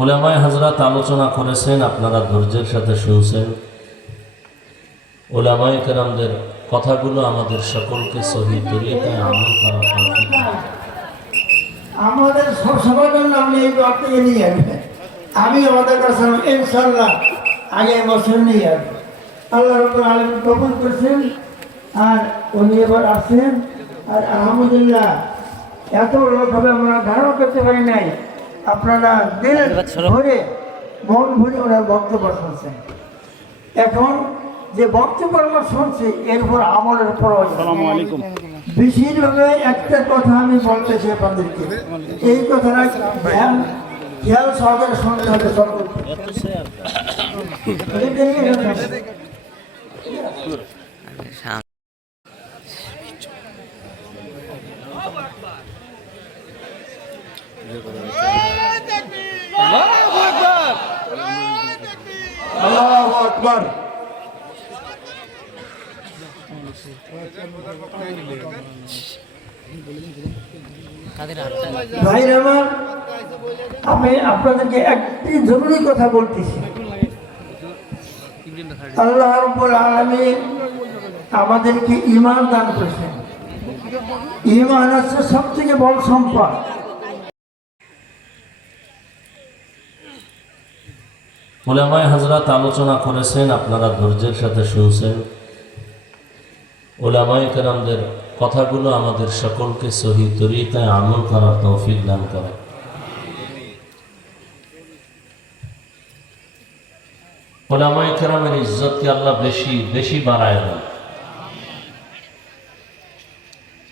উলামায়ে হযরত আলোচনা করেছেন, আপনারা ধৈর্যের সাথে শুনছেন। উলামায়ে কেরামদের কথাগুলো আমাদের সকলকে সহিহ তরিকায় আমল করার তৌফিক দান। আমাদের সবার জন্য আপনি এই দোয়াটা নিয়ে আসবেন। আমি আমাদের কাছে ইনশাআল্লাহ আগামী বছর নিয়ে আসবো। আল্লাহ রাব্বুল আলামিন কবুল করেছেন। আর উনি এবার আসছেন। আর আলহামদুলিল্লাহ এত লোক হবে আমরা ধারণা করতে পারি নাই। আপনারা দিল ভরে মন ভরে ওনার বক্তব্য শুনছেন। এখন যে বক্তব্য আমরা শুনছি এরপর আমলের প্রয়োজন। বিশেষভাবে একটা কথা আমি বলতে চাই আপনাদেরকে, এই কথাটা খেয়াল সহকারে শুনতে হবে। আল্লাহু আকবার। ভাইরা আমার, আমি আপনাদেরকে একটি জরুরি কথা বলতেছি। আল্লাহ রাব্বুল আলামিন আমাদেরকে ঈমান দান করেছেন। ঈমান হচ্ছে সবথেকে বড় সম্পদ। উলামায়ে হযরত আলোচনা করেছেন, আপনারা ধৈর্যের সাথে শুনছেন। উলামায়ে কেরামদের কথাগুলো আমাদের সকলকে সহিহ তরিকায় আমল করার তৌফিক দান করে। উলামায়ে কেরামের ইজ্জতকে আল্লাহ বেশি বেশি বাড়ায় দেন।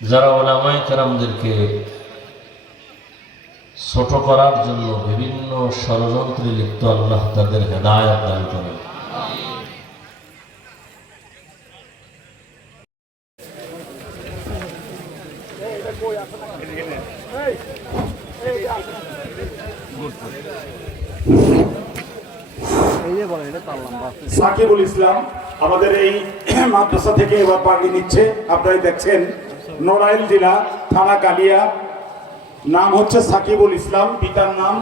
যারা উলামায়ে কেরামদেরকে ছোট করার জন্য বিভিন্ন ষড়যন্ত্রে লিপ্ত, আল্লাহ তাদের হেদায়েত দান করেন। সাকিবুল ইসলাম আমাদের এই মাদ্রাসা থেকে এবার পাগড়ি নিচ্ছে। আপনারা দেখছেন নড়াইল জেলা থানা কালিয়া। নাম হচ্ছে সাকিবুল ইসলাম, পিতার নাম